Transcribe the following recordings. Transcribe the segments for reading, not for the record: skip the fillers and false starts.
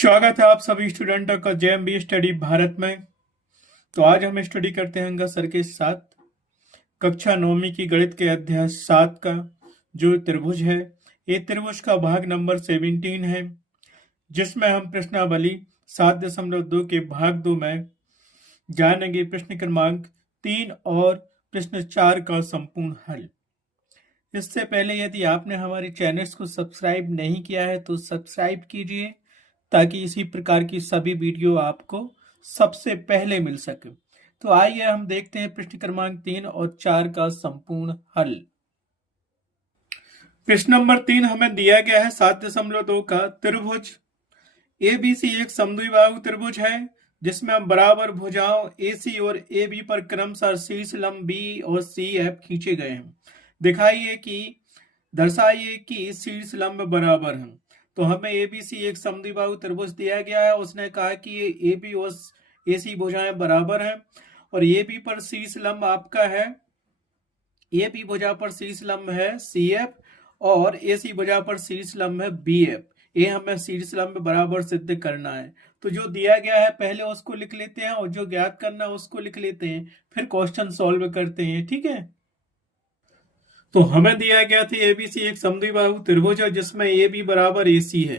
स्वागत है आप सभी स्टूडेंटों का जेएमबी स्टडी भारत में। तो आज हम स्टडी करते हैं सर के साथ कक्षा 9वीं की गणित के अध्याय 7 का जो त्रिभुज है। ये त्रिभुज का भाग नंबर 17 है, जिसमें हम प्रश्नावली 7.2 के भाग 2 में जानेंगे प्रश्न क्रमांक 3 और प्रश्न 4 का संपूर्ण हल। इससे पहले यदि आपने हमारे चैनल्स को सब्सक्राइब नहीं किया है तो सब्सक्राइब कीजिए, ताकि इसी प्रकार की सभी वीडियो आपको सबसे पहले मिल सके। तो आइए हम देखते हैं प्रश्न क्रमांक 3 और 4 का संपूर्ण हल। प्रश्न नंबर 3 हमें दिया गया है 7.2 का त्रिभुज एबीसी एक समद्विबाहु त्रिभुज है, जिसमें हम बराबर भुजाओं एसी और एबी पर क्रमशः शीर्ष लंब बी और सी एफ खींचे गए हैं। दिखाइए कि दर्शाइए कि शीर्ष लंब बराबर हैं। तो हमें एबीसी एक समद्विबाहु त्रिभुज दिया गया है। उसने कहा कि ये एबी और एसी भुजाएं बराबर हैं और एबी पर शीर्ष लंब आपका है, एबी भुजा पर शीर्ष लंब है सीएफ और एसी भुजा पर शीर्ष लंब है बीएफ। ये हमें शीर्ष लंब बराबर सिद्ध करना है। तो जो दिया गया है पहले उसको लिख लेते हैं और जो ज्ञात करना है उसको लिख लेते हैं, फिर क्वेश्चन सॉल्व करते हैं। ठीक है, तो हमें दिया गया था एबीसी एक समद्विबाहु त्रिभुज है, जिसमें ए बी बराबर एसी है,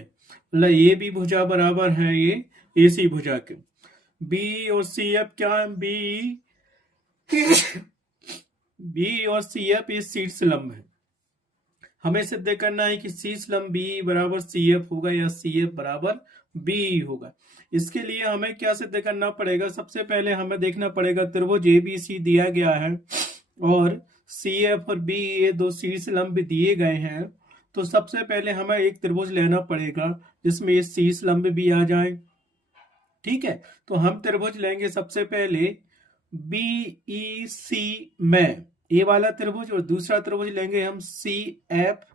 मतलब ए बी भुजा बराबर है ये एसी भुजा के। बी और सी एफ क्या है? बी और सी एफ ये शीर्ष लंब है। हमें सिद्ध करना है कि शीर्ष लंब बी बराबर सी एफ होगा या सी एफ बराबर बी होगा। इसके लिए हमें क्या सिद्ध करना पड़ेगा? सबसे पहले हमें देखना पड़ेगा त्रिभुज एबीसी दिया गया है और सी एफ और बी ये दो शीर्ष लंब दिए गए हैं। तो सबसे पहले हमें एक त्रिभुज लेना पड़ेगा जिसमें ये शीर्ष लंब भी आ जाए। ठीक है, तो हम त्रिभुज लेंगे सबसे पहले बी ई सी में ए वाला त्रिभुज, और दूसरा त्रिभुज लेंगे हम सी एफ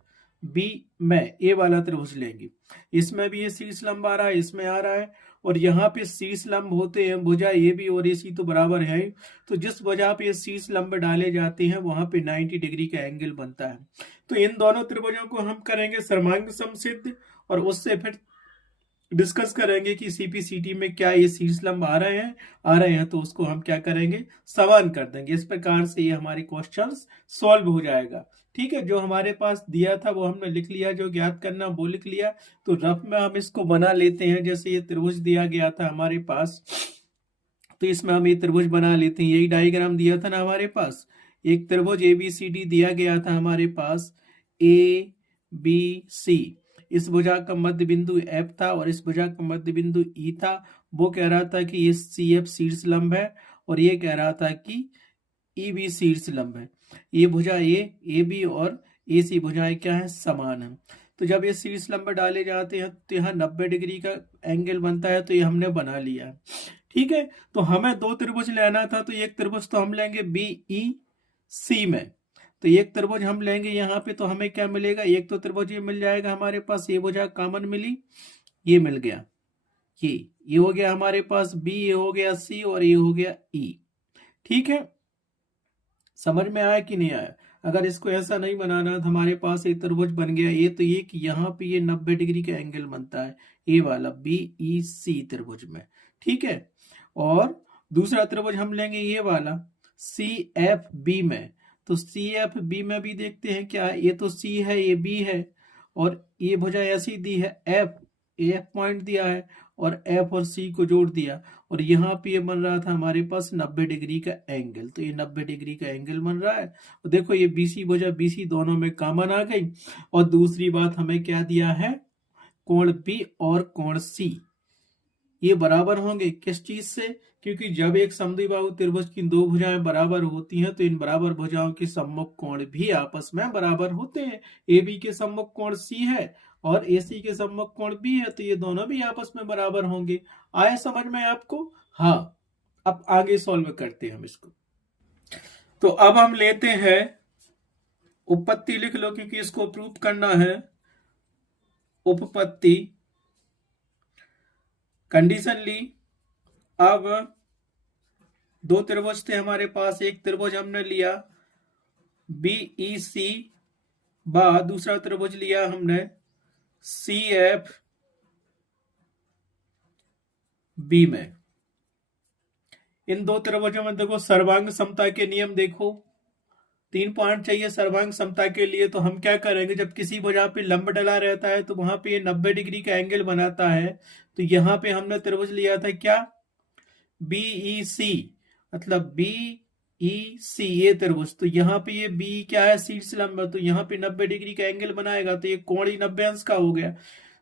बी में ए वाला त्रिभुज लेंगे। इसमें भी ये शीर्ष लंब आ रहा है, इसमें आ रहा है, और यहाँ पे शीर्ष लंब होते हैं भुजा ए बी और ए सी तो बराबर है। तो जिस भुजा पे शीर्ष लंब डाले जाते हैं वहां पे 90 डिग्री का एंगल बनता है। तो इन दोनों त्रिभुजों को हम करेंगे सर्वांग समसिद्ध, और उससे फिर डिस्कस करेंगे कि सीपीसीटी में क्या ये शीर्ष लंब आ रहे हैं तो उसको हम क्या करेंगे, समान कर देंगे। इस प्रकार से ये हमारे क्वेश्चंस सॉल्व हो जाएगा। ठीक है, जो हमारे पास दिया था वो हमने लिख लिया, जो ज्ञात करना वो लिख लिया। तो रफ में हम इसको बना लेते हैं। जैसे ये त्रिभुज दिया गया था हमारे पास, तो इसमें हम ये त्रिभुज बना लेते हैं। यही डायग्राम दिया था ना हमारे पास, एक त्रिभुज एबीसीडी दिया गया था हमारे पास, ए बी सी। इस भुजा का मध्य बिंदु एफ था और इस भुजा का मध्य बिंदु ई था। वो कह रहा था कि ये सी एफ शीर्ष लंब है और ये कह रहा था कि ई बी शीर्ष लंब है। ये भुजा ए बी और ए सी भुजाएं क्या है, समान है। तो जब ये शीर्ष लंब डाले जाते हैं तो यहाँ 90 डिग्री का एंगल बनता है। तो ये हमने बना लिया। ठीक है, तो हमें दो त्रिभुज लेना था। तो एक त्रिभुज तो हम लेंगे बी ई सी में, तो एक त्रिभुज हम लेंगे यहाँ पे। तो हमें क्या मिलेगा? एक तो त्रिभुज ये मिल जाएगा हमारे पास, ये भुजा कॉमन मिली, ये मिल गया, ये हो गया हमारे पास बी, ये हो गया सी और ये हो गया ई। ठीक है, समझ में आया कि नहीं आया? अगर इसको ऐसा नहीं बनाना तो हमारे पास एक त्रिभुज बन गया ये, तो ये कि यहाँ पे ये 90 डिग्री का एंगल बनता है, ये वाला बी ई सी त्रिभुज में। ठीक है, और दूसरा त्रिभुज हम लेंगे ये वाला सी एफ बी में। तो सी एफ बी में भी देखते हैं क्या, ये तो सी है, ये बी है, और ये भुजा ऐसी दी है एफ, एफ पॉइंट दिया है और एफ और सी को जोड़ दिया, और यहाँ पे ये बन रहा था हमारे पास 90 डिग्री का एंगल। तो ये 90 डिग्री का एंगल बन रहा है। और देखो ये बीसी भुजा बीसी दोनों में कॉमन आ गई। और दूसरी बात हमें क्या दिया है, कोण बी और कोण सी ये बराबर होंगे। किस चीज से? क्योंकि जब एक समद्विबाहु त्रिभुज की दो भुजाएं बराबर होती हैं तो इन बराबर भुजाओं के सम्मुख कोण भी आपस में बराबर होते हैं। ए बी के सम्मुख कोण सी है और ए सी के सम्मुख कोण बी है, तो ये दोनों भी आपस में बराबर होंगे। आया समझ में आपको? हाँ, अब आगे सॉल्व करते हैं हम इसको। तो अब हम लेते हैं, उपपत्ति लिख लो क्योंकि इसको प्रूव करना है। उपपत्ति कंडीशन ली। अब दो त्रिभुज थे हमारे पास, एक त्रिभुज हमने लिया बी ई सी बा, दूसरा त्रिभुज लिया हमने सी एफ बी में। इन दो त्रिभुजों में देखो सर्वांग समता के नियम देखो, 3 पॉइंट चाहिए सर्वांग समता के लिए। तो हम क्या करेंगे, जब किसी भुजा पे लंब डला रहता है तो वहां पे ये 90 डिग्री का एंगल बनाता है। तो यहाँ पे हमने त्रिभुज लिया था क्या, बीई सी, मतलब बीई सी ये त्रिभुज। तो यहाँ पे ये बी क्या है, शीर्ष लंब है, तो यहाँ पे 90 डिग्री का एंगल बनाएगा, तो ये कोण ही 90 अंश का हो गया।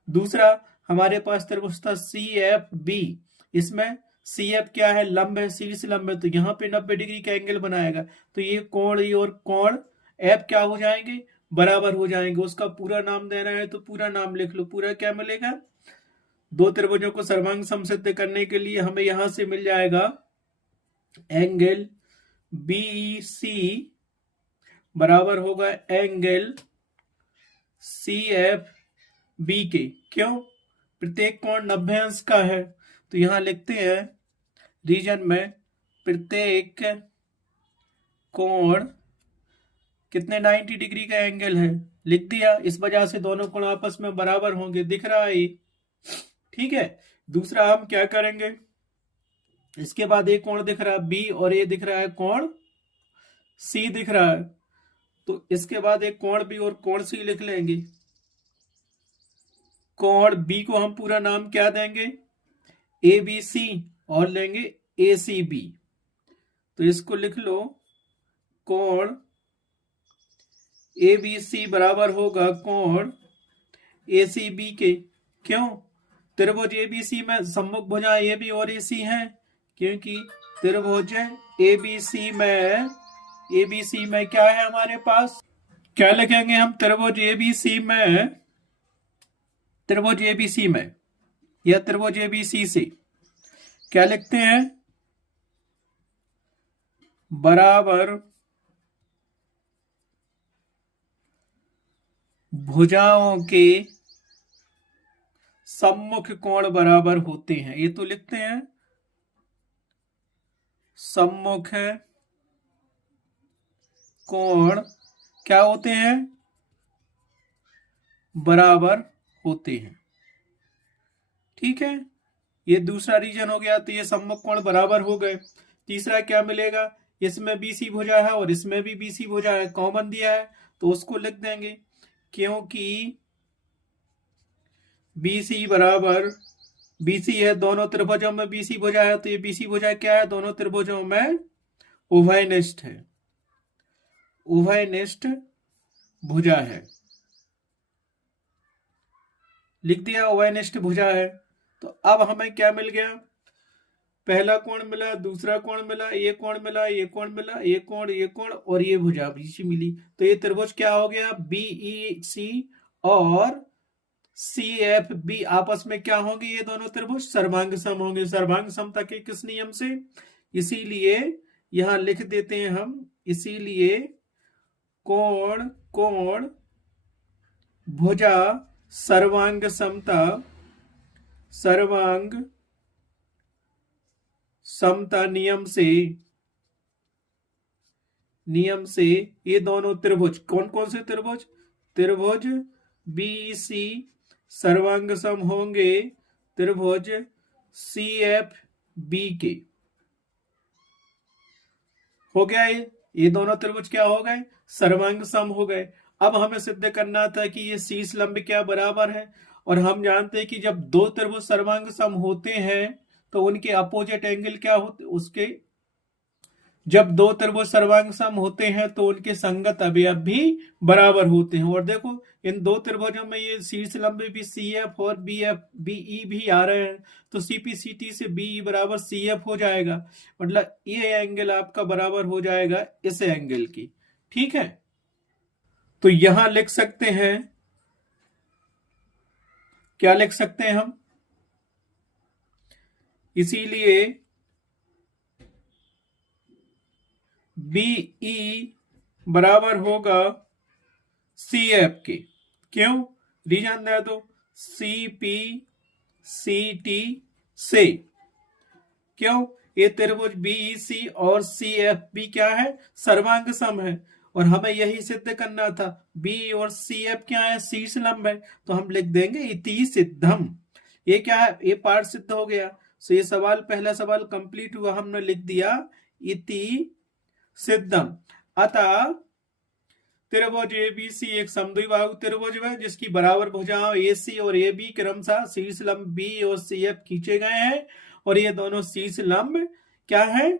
दूसरा हमारे पास त्रिभुज था सी एफ बी, इसमें सी एफ क्या है, लंब है, शीर्ष लंब है, तो यहाँ पे 90 डिग्री का एंगल बनाएगा। तो ये कोण ई और कोण एफ क्या हो जाएंगे, बराबर हो जाएंगे। उसका पूरा नाम देना है तो पूरा नाम लिख लो। पूरा क्या मिलेगा, दो त्रिभुजों को सर्वांग समसिद्ध करने के लिए हमें यहां से मिल जाएगा एंगल बी सी बराबर होगा एंगल सी एफ बी के। क्यों, प्रत्येक कोण 90 अंश का है। तो यहां लिखते हैं रीजन में प्रत्येक कोण कितने 90 डिग्री का एंगल है, लिख दिया। इस वजह से दोनों कोण आपस में बराबर होंगे, दिख रहा है। ठीक है, दूसरा हम क्या करेंगे, इसके बाद एक कोण दिख रहा है बी और ये दिख रहा है कोण सी दिख रहा है। तो इसके बाद एक कोण बी और कोण सी लिख लेंगे। कोण बी को हम पूरा नाम क्या देंगे, ए बी सी, और लेंगे ए सी बी। तो इसको लिख लो, कोण ए बी सी बराबर होगा कोण ए सी बी के। क्यों, त्रिभुज एबीसी में सम्मुख भुजा ए बी और ए सी है, क्योंकि त्रिभुज एबीसी में क्या है हमारे पास, क्या लिखेंगे हम, त्रिभुज एबीसी में या त्रिभुज एबीसी से क्या लिखते हैं, बराबर भुजाओं के सम्मुख कोण बराबर होते हैं। ये तो लिखते हैं सम्मुख कोण क्या होते हैं, बराबर होते हैं। ठीक है, ये दूसरा रीजन हो गया। तो ये सम्मुख कोण बराबर हो गए। तीसरा क्या मिलेगा, इसमें बीसी भुजा है और इसमें भी बीसी भुजा है, कॉमन दिया है तो उसको लिख देंगे, क्योंकि बीसी बराबर बीसी है, दोनों त्रिभुजों में बीसी भुजा है। तो ये बीसी भुजा क्या है, दोनों त्रिभुजों में उभयनिष्ठ है, उभयनिष्ठ भुजा है, लिख दिया उभयनिष्ठ भुजा है। तो अब हमें क्या मिल गया, पहला कोण मिला, दूसरा कोण मिला, ये कोण मिला, ये कोण मिला, ये कोण और ये भुजा बीसी मिली। तो ये त्रिभुज क्या हो गया, बीई सी और सी एफ बी आपस में क्या होंगे, ये दोनों त्रिभुज सर्वांग सम होंगे। सर्वांग समता के किस नियम से, इसीलिए यहां लिख देते हैं हम, इसीलिए कोण भुजा सर्वांग समता नियम से ये दोनों त्रिभुज, कौन कौन से त्रिभुज बीसी सर्वांग सम होंगे त्रिभुज सी एफ बी के। हो गया, ये दोनों त्रिभुज क्या हो गए, सर्वांग सम हो गए। अब हमें सिद्ध करना था कि ये शीर्ष लंब क्या बराबर है, और हम जानते हैं कि जब दो त्रिभुज सर्वांग सम होते हैं तो उनके अपोजिट एंगल क्या होते, जब दो त्रिभुज सर्वांग सम होते हैं तो उनके संगत अवयव भी बराबर होते हैं। और देखो इन दो त्रिभुजों में ये शीर्ष लंब भी सी एफ और बीई भी आ रहे हैं, तो सीपीसीटी से बीई बराबर सी एफ हो जाएगा, मतलब ये एंगल आपका बराबर हो जाएगा इस एंगल की। ठीक है, तो यहां लिख सकते हैं, क्या लिख सकते हैं हम, इसीलिए बीई बराबर होगा सी एफ के। क्यों, रीजन दे दो, सीपी सीटी से। क्यों, ये त्रिभुज बीईसी और सीएफबी क्या है, सर्वांग सम है, और हमें यही सिद्ध करना था। बी और सीएफ क्या है, शीर्ष लंब है, तो हम लिख देंगे इति सिद्धम। ये क्या है, ये पार्ट सिद्ध हो गया। तो ये सवाल, पहला सवाल कंप्लीट हुआ, हमने लिख दिया इति सिद्धम। अतः त्रिभुज एबीसी एक समद्विबाहु त्रिभुज है जिसकी बराबर भुजाओं AC और AB क्रमशः शीर्ष लंब B और CF खींचे गए हैं, और ये दोनों शीर्ष लंब क्या है,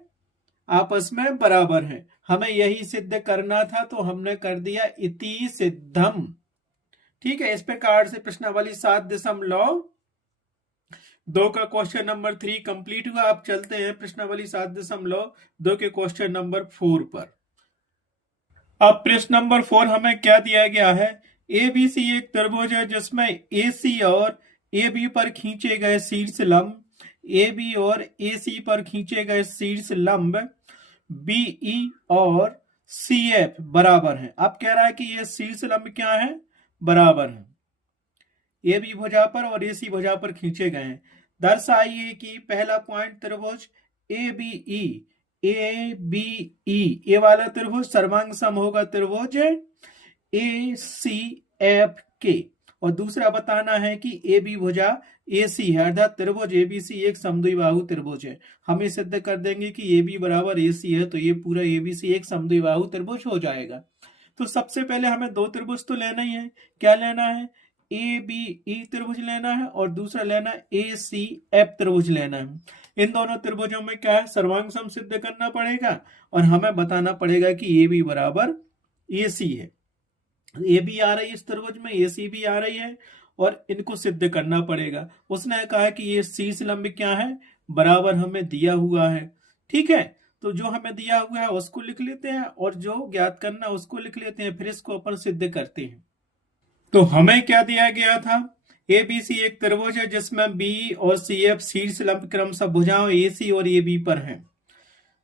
आपस में बराबर हैं। हमें यही सिद्ध करना था, तो हमने कर दिया इति सिद्धम। ठीक है, इस प्रकार से प्रश्नावली 7.2 का क्वेश्चन नंबर 3 कंप्लीट हुआ। आप चलते हैं प्रश्नावली 7.2 के क्वेश्चन नंबर 4 पर। अब प्रश्न नंबर 4 हमें क्या दिया गया है, ABC एक त्रिभुज है जिसमें AC और AB पर खींचे गए शीर्ष लंब, AB और AC पर खींचे गए शीर्ष लंब BE और CF बराबर हैं। अब कह रहा है कि ये शीर्ष लंब क्या है, बराबर है, AB भुजा पर और AC भुजा पर खींचे गए हैं। दर्शाइए कि पहला पॉइंट त्रिभुज ABE ये वाला त्रिभुज सर्वांग सम होगा त्रिभुज ACF के, और दूसरा बताना है कि AB भुजा AC है, अर्थात त्रिभुज ABC एक समद्विबाहु त्रिभुज है। हम ये सिद्ध कर देंगे कि AB बराबर AC है, तो ये पूरा ABC एक समद्विबाहु त्रिभुज हो जाएगा। तो सबसे पहले हमें दो त्रिभुज तो लेना ही है। क्या लेना है, ABE त्रिभुज लेना है, और दूसरा लेना ACF त्रिभुज लेना है। इन दोनों त्रिभुजों में क्या है, सर्वांग सम सिद्ध करना पड़ेगा, और हमें बताना पड़ेगा कि AB बराबर AC है। AB आ रही है इस त्रिभुज में, AC भी आ रही है, और इनको सिद्ध करना पड़ेगा। उसने कहा कि ये शीर्ष लंब क्या है, बराबर हमें दिया हुआ है। ठीक है, तो जो हमें दिया हुआ है उसको लिख लेते हैं, और जो ज्ञात करना उसको लिख लेते हैं, फिर इसको अपन सिद्ध करते हैं। तो हमें क्या दिया गया था, ABC एक त्रिभुज है जिसमें B और CF शीर्ष लंब क्रमशः भुजाओं AC और AB पर हैं।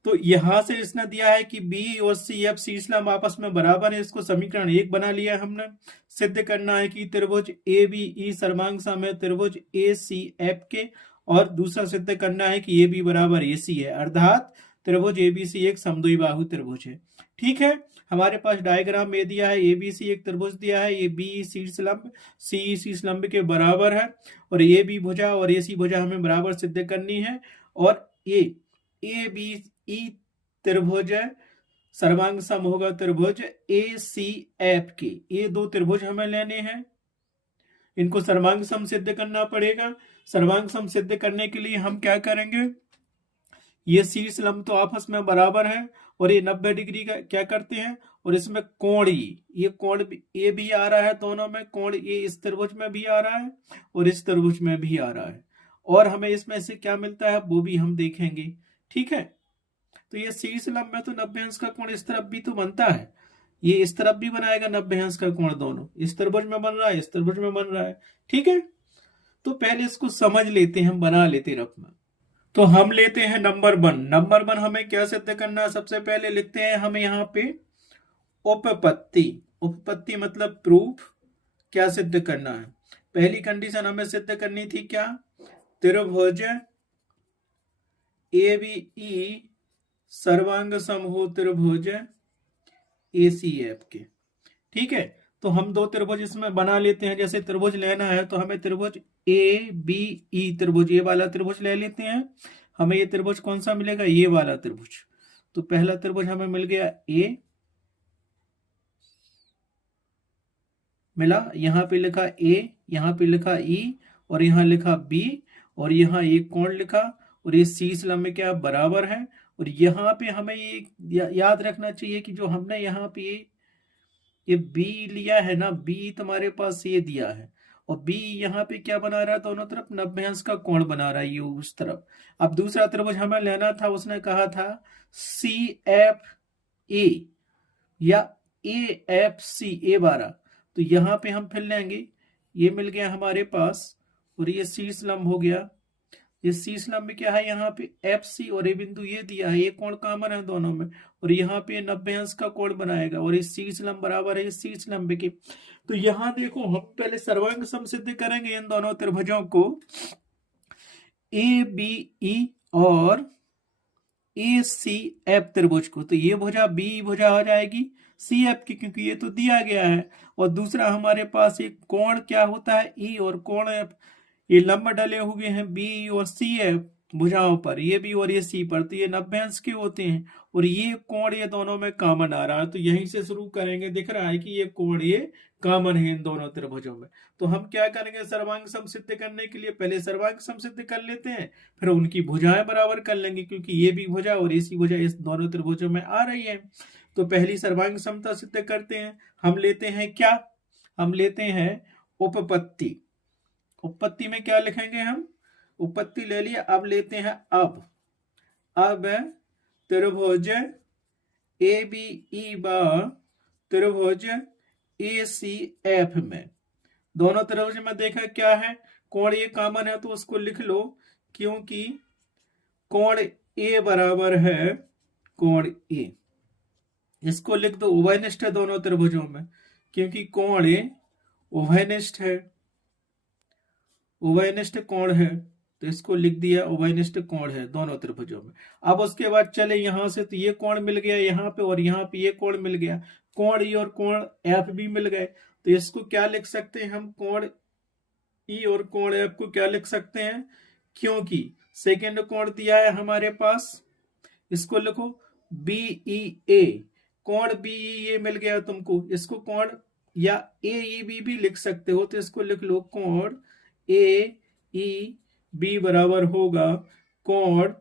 तो यहां से इसने दिया है कि B और CF शीर्ष लंब आपस में बराबर है। इसको समीकरण 1 बना लिया हमने। सिद्ध करना है कि त्रिभुज ABE सर्वांग सम है त्रिभुज ACF के, और दूसरा सिद्ध करना है कि AB बराबर AC है, अर्थात त्रिभुज ABC एक समद्विबाहु त्रिभुज है। ठीक है, हमारे पास डायग्राम में दिया है, ABC एक त्रिभुज दिया है, ये BE शीर्ष लंब CE शीर्ष लंब के बराबर है, और AB भुजा और AC भुजा हमें बराबर सिद्ध करनी है, और ये ABE त्रिभुज सर्वांग सम होगा त्रिभुज ACF के। ये दो त्रिभुज हमें लेने हैं, इनको सर्वांग सम सिद्ध करना पड़ेगा। सर्वांग सम सिद्ध करने के लिए हम क्या करेंगे, ये शीर्ष लंब तो आपस में बराबर है, और ये 90 डिग्री का क्या करते हैं, और इसमें कोण, ये कोण ये भी आ रहा है, दोनों में कोण ये इस त्रिभुज में भी आ रहा है और इस त्रिभुज में भी आ रहा है, और हमें इसमें से क्या मिलता है वो भी हम देखेंगे। ठीक है, तो ये शीर्ष लंब में तो 90 अंश का कोण इस तरफ भी तो बनता है, ये इस तरफ भी बनाएगा 90 अंश का कोण, दोनों इस त्रिभुज में बन रहा है, इस त्रिभुज में बन रहा है। ठीक है, तो पहले इसको समझ लेते हैं, हम बना लेते रफ में। तो हम लेते हैं नंबर 1। नंबर 1 हमें क्या सिद्ध करना है, सबसे पहले लिखते हैं हमें यहाँ पे उपपत्ति। उपपत्ति मतलब प्रूफ, क्या सिद्ध करना है। पहली कंडीशन हमें सिद्ध करनी थी क्या, त्रिभुज ABE सर्वांग समूह त्रिभुज ACF के। ठीक है, तो हम दो त्रिभुज इसमें बना लेते हैं। जैसे त्रिभुज लेना है तो हमें त्रिभुज ABE त्रिभुज, ये वाला त्रिभुज ले लेते हैं। हमें ये त्रिभुज कौन सा मिलेगा, ये वाला त्रिभुज। तो पहला त्रिभुज हमें मिल गया A, मिला, यहाँ पे लिखा A, यहाँ पे लिखा E, और यहाँ लिखा B, और यहाँ एक कोण लिखा, और ये शीर्ष लंब में क्या बराबर है। और यहाँ पे हमें ये याद रखना चाहिए कि जो हमने यहाँ पे ये B लिया है ना, B तुम्हारे पास ये दिया है, और B यहाँ पे क्या बना रहा है, दोनों तरफ 90 अंश का कोण बना रहा है, ये उस तरफ। अब दूसरा त्रिभुज हमें लेना था, उसने कहा था CFA या AFC A12, तो यहाँ पे हम फिर लेंगे, ये मिल गया हमारे पास, और ये शीर्ष लंब हो गया। ये शीर्ष लंब में क्या है, यहाँ पे FC और ये बिंदु ये दिया है, ये कोण कॉमन है दोनों में, और यहाँ पे 90 अंश का कोण बनाएगा, और ये शीर्ष लंब बराबर है इस शीर्ष लंब के। तो यहाँ देखो, हम पहले सर्वांग सम सिद्ध करेंगे इन दोनों त्रिभुजों को, ABE और ACF त्रिभुज को। तो ये भुजा B भुजा हो जाएगी CF की, क्योंकि ये तो दिया गया है। और दूसरा हमारे पास एक कोण क्या होता है, E, और कोण ये लंब डले हुए हैं B और CF, भुजाओं पर, ये बी और ये सी पर, तो ये 90 अंश के होते हैं और ये कोण ये दोनों में कॉमन आ रहा है, तो यहीं से शुरू करेंगे। दिख रहा है कि ये कोण ये कॉमन है इन दोनों त्रिभुजों में। तो हम क्या करेंगे, सर्वांग सम सिद्ध करने के लिए पहले सर्वांग सम सिद्ध कर लेते हैं, फिर उनकी भुजाएं बराबर कर लेंगे, क्योंकि ये भी भुजा और ये सी भुजा इस दोनों त्रिभुजों में आ रही है। तो पहली सर्वांग समता सिद्ध करते हैं। हम लेते हैं क्या, हम लेते हैं उपपत्ति। उपपत्ति में क्या लिखेंगे हम, उपपत्ति ले लिया। अब लेते हैं अब त्रिभुज ए बी ई बा त्रिभुज ए सी एफ में, दोनों त्रिभुज में देखा क्या है, कोण ए कॉमन है तो उसको लिख लो, क्योंकि कोण ए बराबर है कोण ए। इसको लिख दो, उभयनिष्ठ है दोनों त्रिभुजों में, क्योंकि कोण ए उभयनिष्ठ है, उभयनिष्ठ कोण है, तो इसको लिख दिया उभयनिष्ठ कोण है दोनों त्रिभुजों में। अब उसके बाद चले यहां से, तो ये कोण मिल गया यहाँ पे और यहाँ पे ये कोण मिल गया, कोण ई और कोण एफ भी मिल गए। तो इसको क्या लिख सकते हैं हम, कोण ई और कोण एफ को क्या लिख सकते हैं, क्योंकि सेकेंड कोण दिया है हमारे पास, इसको लिखो बीई ए, कोण बीई ए मिल गया तुमको, इसको कोण या ए बी लिख सकते हो, तो इसको लिख लो कोण ए ई बी बराबर होगा कोण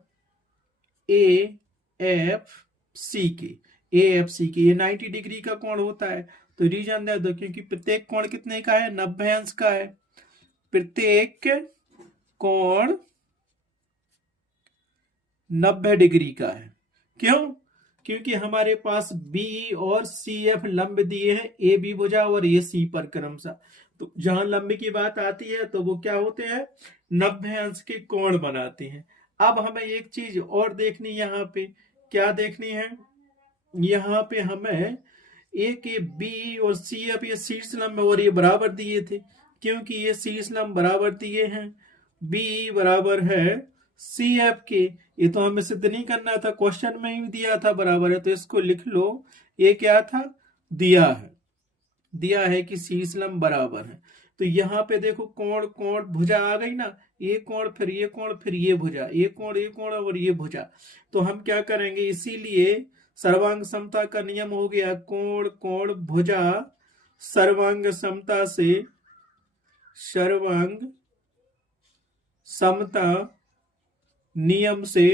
ए एफ सी के, ए एफ सी के। ये 90 डिग्री का कोण होता है, तो रीजन दे दो, क्योंकि प्रत्येक कोण कितने का है, 90 अंश का है। प्रत्येक कोण 90 डिग्री का है। क्यों, क्योंकि हमारे पास बी और सी एफ लंब दिए हैं, ए बी भुजा और ये सी पर क्रमशः। तो जहां लंब की बात आती है तो वो क्या होते हैं, 90 अंश के कोण बनाते हैं। अब हमें एक चीज और देखनी, यहाँ पे क्या देखनी है, यहाँ पे हमें एक बी और सी एफ ये शीर्ष लंब और ये बराबर दिए थे, क्योंकि ये शीर्ष लंब बराबर दिए हैं, बी बराबर है सी एफ के। ये तो हमें सिद्ध नहीं करना था, क्वेश्चन में ही दिया था बराबर है, तो इसको लिख लो, ये क्या था, दिया है कि शीर्ष लंब बराबर है। तो यहाँ पे देखो कोण कोण भुजा आ गई ना, ये कोण फिर ये कोण फिर ये भुजा, ये कोण और ये भुजा। तो हम क्या करेंगे, इसीलिए सर्वांग समता का नियम हो गया, कोण कोण भुजा सर्वांग समता से, सर्वांग समता नियम से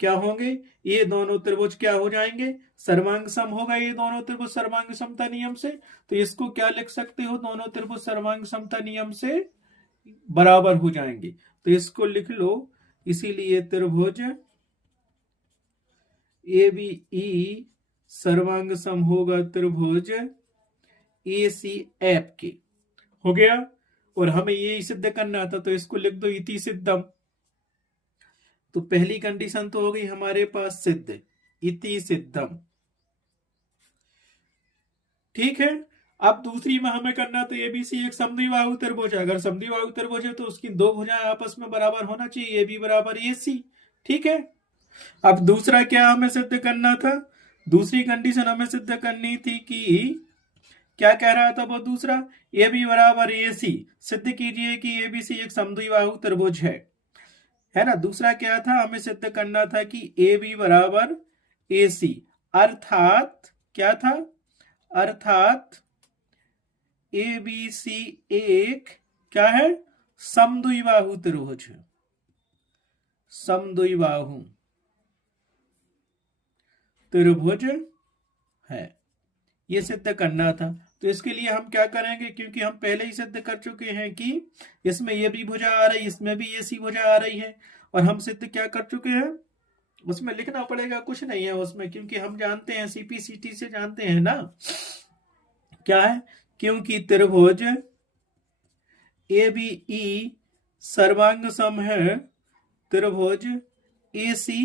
क्या होंगे, ये दोनों त्रिभुज क्या हो जाएंगे, सर्वांग सम होगा ये दोनों त्रिभुज सर्वांग समता नियम से। तो इसको क्या लिख सकते हो, दोनों त्रिभुज सर्वांग समता नियम से बराबर हो जाएंगे, तो इसको लिख लो। इसीलिए त्रिभुज ए बी ई सर्वांग सम होगा त्रिभुज ए सी एफ के, हो गया। और हमें ये सिद्ध करना था, तो इसको लिख दो इति सिद्धम। तो पहली कंडीशन तो हो गई हमारे पास सिद्ध, इति सिद्धम, ठीक है। अब दूसरी में हमें करना तो एबीसी एक समद्विबाहु त्रिभुज है, अगर समद्विबाहु त्रिभुज है तो उसकी दो भुजाएं आपस में बराबर होना चाहिए, ए बी बराबर ए सी, ठीक है। अब दूसरा क्या हमें सिद्ध करना था, दूसरी कंडीशन हमें सिद्ध करनी थी कि क्या कह रहा था वो दूसरा, ए बी बराबर ए सी, सिद्ध कीजिए कि एबीसी एक समद्विबाहु त्रिभुज है ना। दूसरा क्या था, हमें सिद्ध करना था कि ए बी बराबर ए सी, अर्थात क्या था, अर्थात ए बी सी एक क्या है, समद्विबाहु त्रिभुज है, समद्विबाहु त्रिभुज है, ये सिद्ध करना था। तो इसके लिए हम क्या करेंगे, क्योंकि हम पहले ही सिद्ध कर चुके हैं कि इसमें ये भी भुजा आ रही है, इसमें भी ये सी भुजा आ रही है, और हम सिद्ध क्या कर चुके हैं, उसमें लिखना पड़ेगा कुछ नहीं है उसमें, क्योंकि हम जानते हैं सीपीसीटी से जानते हैं ना क्या है, क्योंकि त्रिभुज ए बी ई सर्वांग सम है त्रिभुज ए सी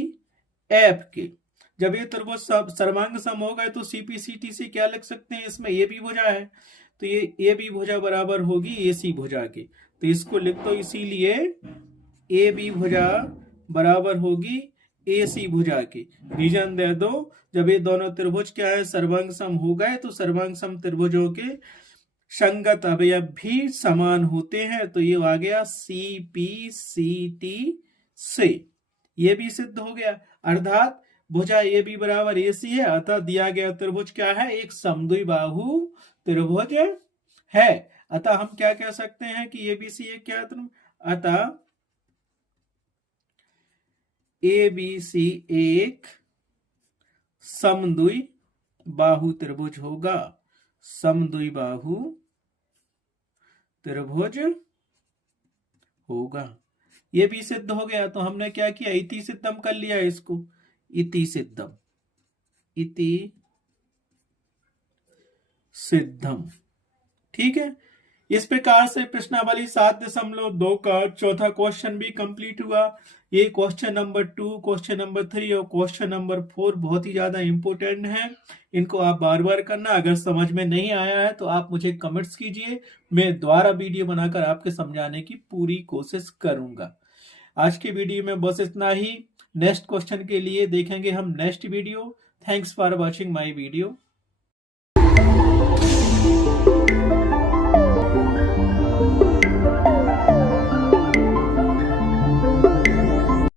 एफ के। जब ये त्रिभुज सर्वांग सम हो गए तो सीपीसीटी से क्या लिख सकते हैं, इसमें ए बी भुजा है, तो ये ए बी भुजा बराबर होगी ए सी भुजा के, तो इसको लिख दो। इसीलिए ए बी भुजा बराबर होगी ए सी भुजा के। रीजन दे दो, जब ये दोनों त्रिभुज क्या है, सर्वांग सम हो गए, तो सर्वांग सम त्रिभुजों के संगत अवयव भी समान होते हैं, तो ये आ गया CPCT से। ये भी सिद्ध हो गया। अर्थात भुजा ए बी बराबर AC है, अतः दिया गया त्रिभुज क्या है, एक समद्विबाहु त्रिभुज है। अतः हम क्या कह सकते हैं कि ABC एक क्या, अतः ABC एक समद्विबाहु त्रिभुज होगा, समद्विबाहु त्रिभुज होगा। ये भी सिद्ध हो गया। तो हमने क्या किया, इति सिद्धम कर लिया इसको, इति सिद्धम, इति सिद्धम। ठीक है, इस प्रकार से प्रश्नावली 7.2 का चौथा क्वेश्चन भी कंप्लीट हुआ। ये क्वेश्चन नंबर 2, क्वेश्चन नंबर 3 और क्वेश्चन नंबर 4 बहुत ही ज्यादा इंपॉर्टेंट है। इनको आप बार बार करना। अगर समझ में नहीं आया है तो आप मुझे कमेंट्स कीजिए, मैं दोबारा वीडियो बनाकर आपके समझाने की पूरी कोशिश करूंगा। आज की वीडियो में बस इतना ही। नेक्स्ट क्वेश्चन के लिए देखेंगे हम next video. Thanks for watching my video.